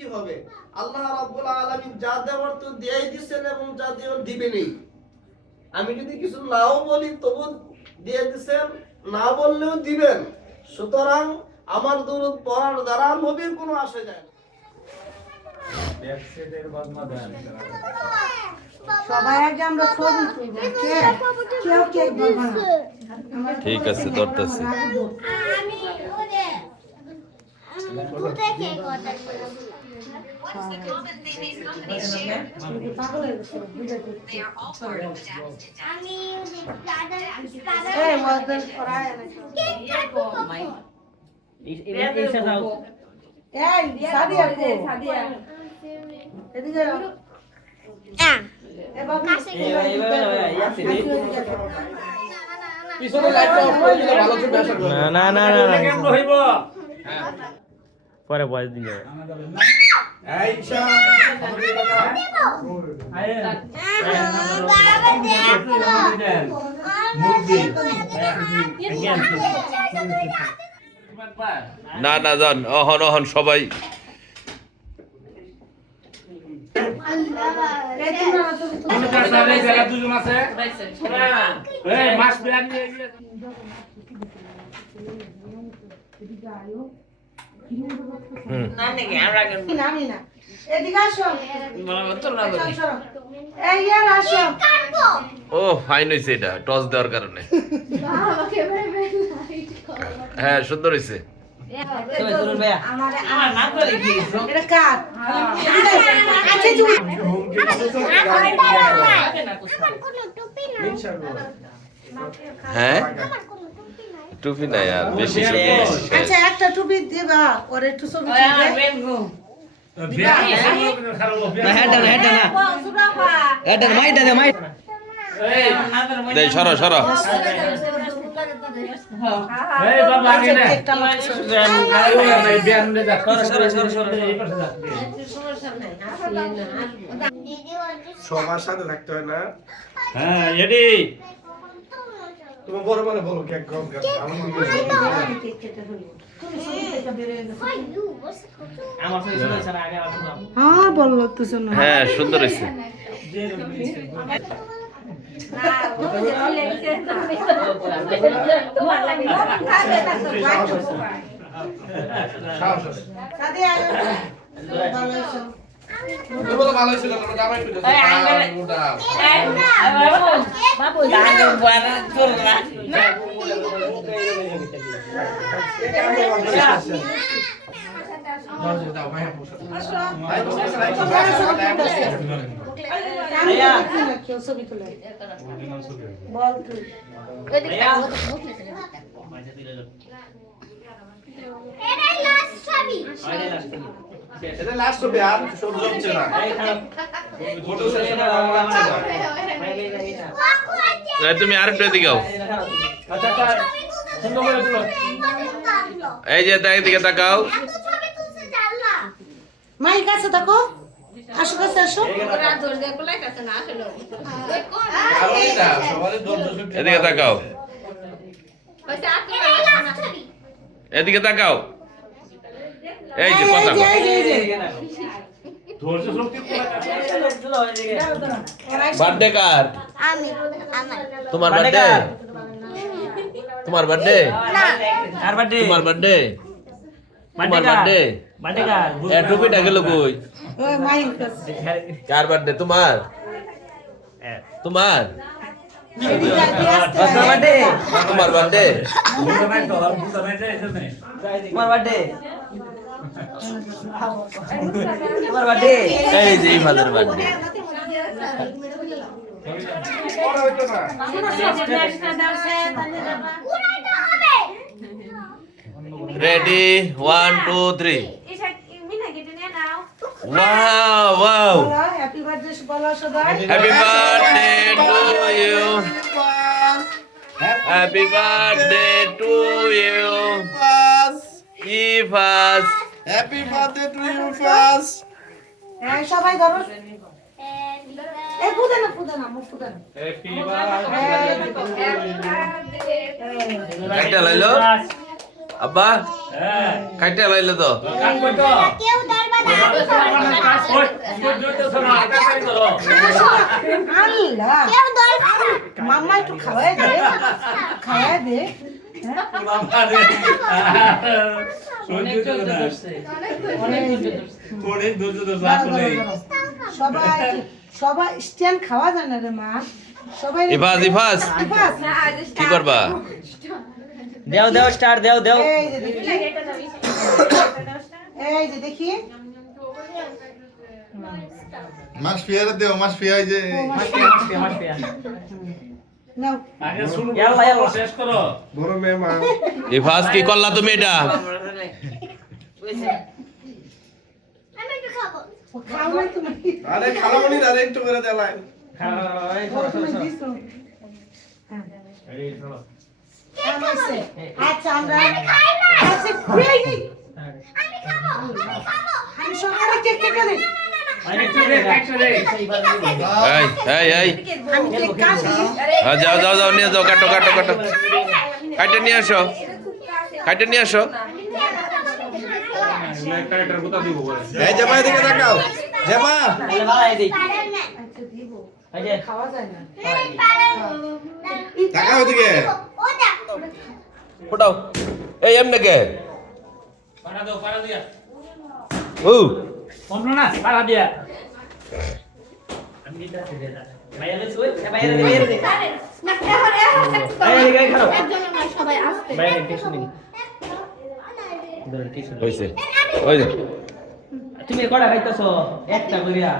কি হবে? আল্লাহ রাব্বুল আলামিন যা দেওয়ার তো দিয়েই দিচ্ছেন এবং যা দেওয়ার দিবেনই। আমি যদি কিছু নাও বলি তবু দিয়ে দিচ্ছেন, না বললেও দিবেন। সুতরাং আমার দুরূদ পড়ার দ্বারা নবীর কোনো আসে যায় না। সবাই আগে আমরা ছবি তুলব, কেউ কেক বলবো না। ঠিক আছে, ধরতেছি। না না না না পরে বয়স দিলে না না যান, অহন অহন সবাই ও ফাইন হয়েছে, এটা টস দেওয়ার কারণে। হ্যাঁ সুন্দর হয়েছে। হ্যাঁ টুপি নাই আর বেশি ছবি নাই। আচ্ছা একটা টুপি দিবা, ওর একটু ছবি দে সরো সরো। সবার সাথে থাকতে হয় না। হ্যাঁ এডি তুমি বড় মানে বলো কেক গম গম হ্যাঁ বললো তো শোনো। হ্যাঁ সুন্দর হয়েছে। বলো ভালো ছিল তোমরা জামাই পিঠা মুডা বাবু দাঁড়ো বড় চল না এটা লাস্ট হবে আর সব জমছে না। ফটো সেশনে ভালো লাগছে না। তুমি আরেকটু এদিকে যাও। এই যে এদিকে তাকাও। মাই কাছে থাকো, আসো কাছে আসো। এদিকে তাকাও, এদিকে তাকাও। এই যে কথা কও। বার্থডে কার? তোমার বার্থডে? তোমার বার্থডে? আর বার্থডে তোমার বার্থডে? তোমার বার্থডে? বার্থডে কার? এ টুপিটা গেল কই? ওই মাই কাছে। কার বার্থডে? তোমার? তোমার? তোমার বার্থডে? তোমার বার্থডে? তোমার বার্থডে? তোমার বার্থডে? এই যে ইফাদের birthday. Ready 1 2 3 wow wow happy birthday বলো সবাই। Happy birthday to you happy birthday to you ইফাস happy birthday to you first. হ্যাঁ সবাই ধরো। এই পুদানা মুখ পুদানা। কাইটা লাইলো আব্বা কাইটা লাইলো তো কাট কই তো কেউ তার বাদে আল্লাহ মাম্মা একটু খাওয়াই দে খাওয়াই দে হ্যাঁ? দাঁড়াও, দাঁড়াও। সবাই সবাই স্ট্যান্ড খাওয়া যায় না রে মা সবাই ইফাজ ইফাজ ইফাজ, কি করবা? দেও দেও স্টার দেও দেও এই যে দেখি এই যে দেখি মাস পিয়ারে দেও মাস পিয়াই যে নাও ইয়াল্লা ইয়াল্লা বড় মেয়ে মা ইফাজ কি করলা তুমি এটা? ও খাও না তুমি আরে খালামণি আরে একটু করে দেলাই ও তুমি দিছো হ্যাঁ হয়েছে। আচ্ছা আমরা আচ্ছা এই এই আমি সকালে কেক কেটে দিই এই এই এই আমি কেক কাটি যাও যাও যাও নিয়ে যাও, কাটো কাটো কাটো, কাটে নিয়ে আসো, কাটে নিয়ে আসো। এই জামা এদিকে তাকাও জামা বলে বালাই দেই আচ্ছা দিব এই যে খাওয়া যায় না তাকাও এদিকে ফোটাও এই এমনে কে ও কমলো না পাড়া দিয়া আমি এটা দে দা বাইরে শুই বাইরে দে বাইরে দে এই গাই খাও বাইরে টিস্যু নি ধর টিস্যু হইছে ওই যে তুমি কটা খাইতাছো একটা করিয়া